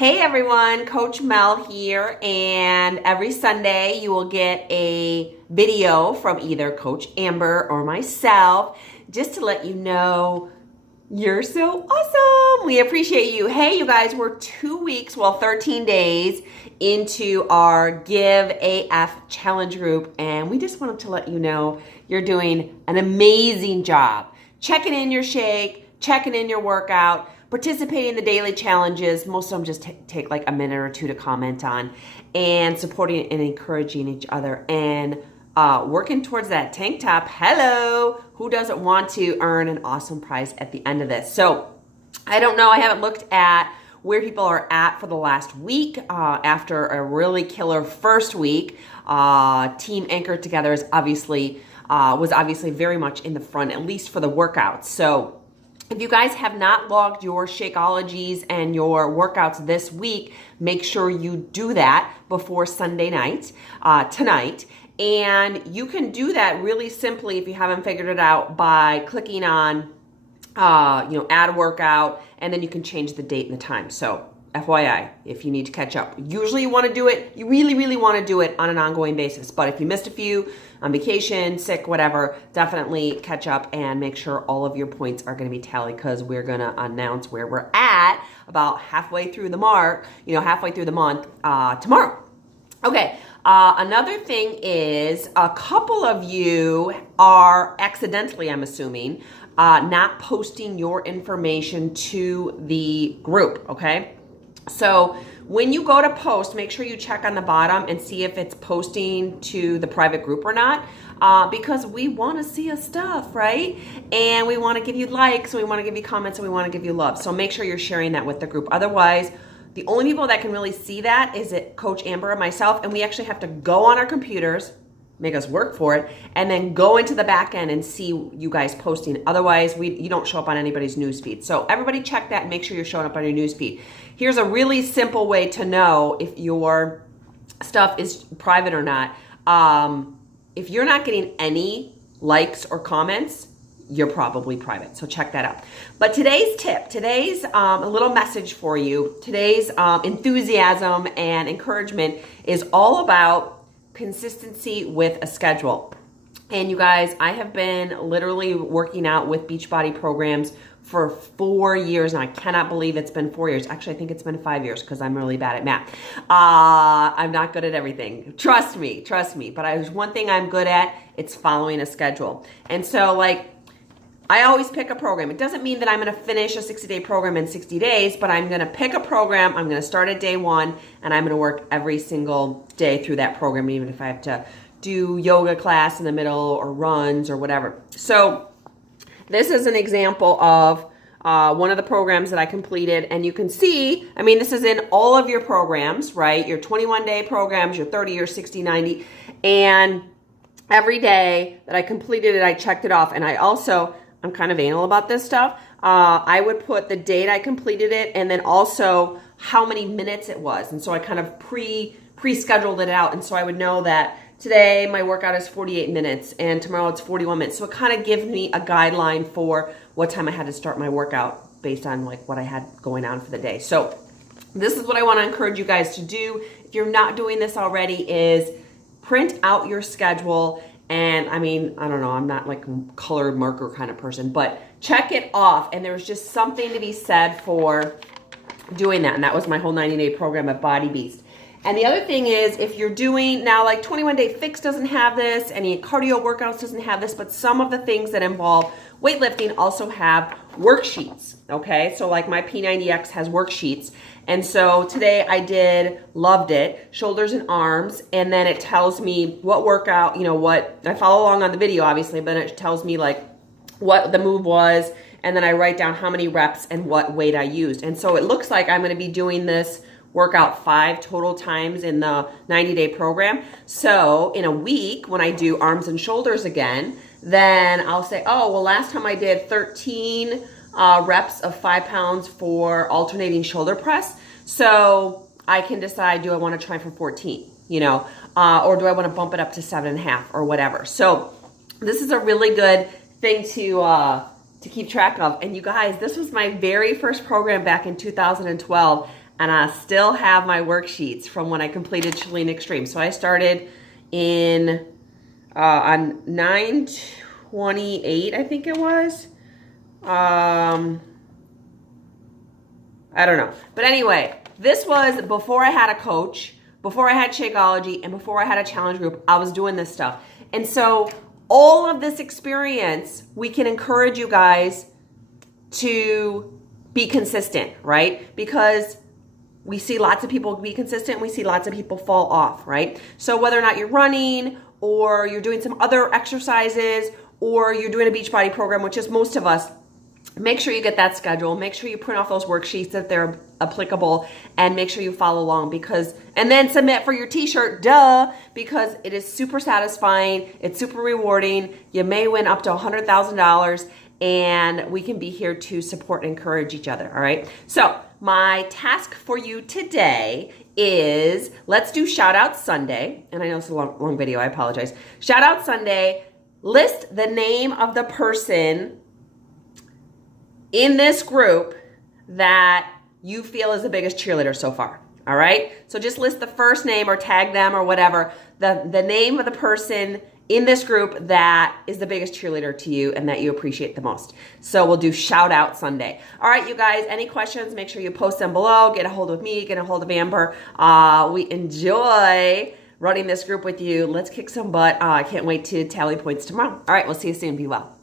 Hey everyone, Coach Mel here, and every Sunday you will get a video from either Coach Amber or myself just to let you know you're so awesome. We appreciate you. Hey, you guys, we're 13 days into our Give AF challenge group, and we just wanted to let you know you're doing an amazing job. Checking in your shake, checking in your workout, participating in the daily challenges. Most of them just take like a minute or two to comment on, and supporting and encouraging each other, and working towards that tank top. Hello, who doesn't want to earn an awesome prize at the end of this? So I don't know, I haven't looked at where people are at for the last week after a really killer first week. Team Anchored Together is was obviously very much in the front, at least for the workouts. So if you guys have not logged your Shakeologies and your workouts this week, make sure you do that before Sunday night, tonight. And you can do that really simply, if you haven't figured it out, by clicking on, add workout, and then you can change the date and the time. So FYI, if you need to catch up. Usually you want to do it, you really, really want to do it on an ongoing basis. But if you missed a few, on vacation, sick, whatever, definitely catch up and make sure all of your points are going to be tallied, because we're going to announce where we're at about halfway through the month tomorrow. Okay, another thing is a couple of you are accidentally, I'm assuming, not posting your information to the group, okay? So when you go to post, make sure you check on the bottom and see if it's posting to the private group or not, because we want to see your stuff, right? And we want to give you likes, and we want to give you comments, and we want to give you love. So make sure you're sharing that with the group. Otherwise, the only people that can really see that is Coach Amber and myself, and we actually have to go on our computers, make us work for it, and then go into the back end and see you guys posting. Otherwise, you don't show up on anybody's newsfeed. So everybody check that and make sure you're showing up on your newsfeed. Here's a really simple way to know if your stuff is private or not. If you're not getting any likes or comments, you're probably private. So check that out. But today's tip, a little message for you, today's enthusiasm and encouragement is all about consistency with a schedule. And you guys, I have been literally working out with Beachbody programs for 4 years, and I cannot believe it's been 4 years. Actually, I think it's been 5 years, because I'm really bad at math. I'm not good at everything. Trust me. But there's one thing I'm good at, it's following a schedule. And so, I always pick a program. It doesn't mean that I'm going to finish a 60-day program in 60 days, but I'm going to pick a program. I'm going to start at day one, and I'm going to work every single day through that program, even if I have to do yoga class in the middle or runs or whatever. So this is an example of one of the programs that I completed, and you can see, this is in all of your programs, right? Your 21-day programs, your 30, your 60, 90, and every day that I completed it, I checked it off, and I'm kind of anal about this stuff. I would put the date I completed it, and then also how many minutes it was. And so I kind of pre-scheduled it out. And so I would know that today my workout is 48 minutes and tomorrow it's 41 minutes. So it kind of gives me a guideline for what time I had to start my workout based on what I had going on for the day. So this is what I want to encourage you guys to do. If you're not doing this already, is print out your schedule. And I don't know, I'm not like a colored marker kind of person, but check it off. And there's just something to be said for doing that. And that was my whole 90-day program at Body Beast. And the other thing is, if you're doing now, 21 Day Fix doesn't have this, any cardio workouts doesn't have this, but some of the things that involve weightlifting also have worksheets, okay? So my P90X has worksheets. And so today I loved it, shoulders and arms, and then it tells me what workout, what, I follow along on the video obviously, but it tells me what the move was, and then I write down how many reps and what weight I used. And so it looks like I'm gonna be doing this workout 5 total times in the 90-day program. So in a week, when I do arms and shoulders again, then I'll say, oh, well, last time I did 13 reps of 5 pounds for alternating shoulder press. So I can decide, do I want to try for 14, or do I want to bump it up to 7.5 or whatever. So this is a really good thing to keep track of. And you guys, this was my very first program back in 2012. and I still have my worksheets from when I completed Chalene Extreme. So I started in on 9/28, I think it was. I don't know. But anyway, this was before I had a coach, before I had Shakeology, and before I had a challenge group. I was doing this stuff. And so all of this experience, we can encourage you guys to be consistent, right? Because we see lots of people be consistent, we see lots of people fall off, right? So whether or not you're running, or you're doing some other exercises, or you're doing a Beachbody program, which is most of us, make sure you get that schedule. Make sure you print off those worksheets if they're applicable, and make sure you follow along, and then submit for your t-shirt, because it is super satisfying. It's super rewarding. You may win up to $100,000, and we can be here to support and encourage each other, all right? So my task for you today is, let's do Shout Out Sunday. And I know it's a long video, I apologize. Shout Out Sunday, list the name of the person in this group that you feel is the biggest cheerleader so far, all right? So just list the first name or tag them or whatever, the name of the person in this group that is the biggest cheerleader to you and that you appreciate the most. So we'll do Shout Out Sunday. All right, you guys, any questions, make sure you post them below. Get a hold of me, get a hold of Amber. We enjoy running this group with you. Let's kick some butt. I can't wait to tally points tomorrow. All right, we'll see you soon. Be well.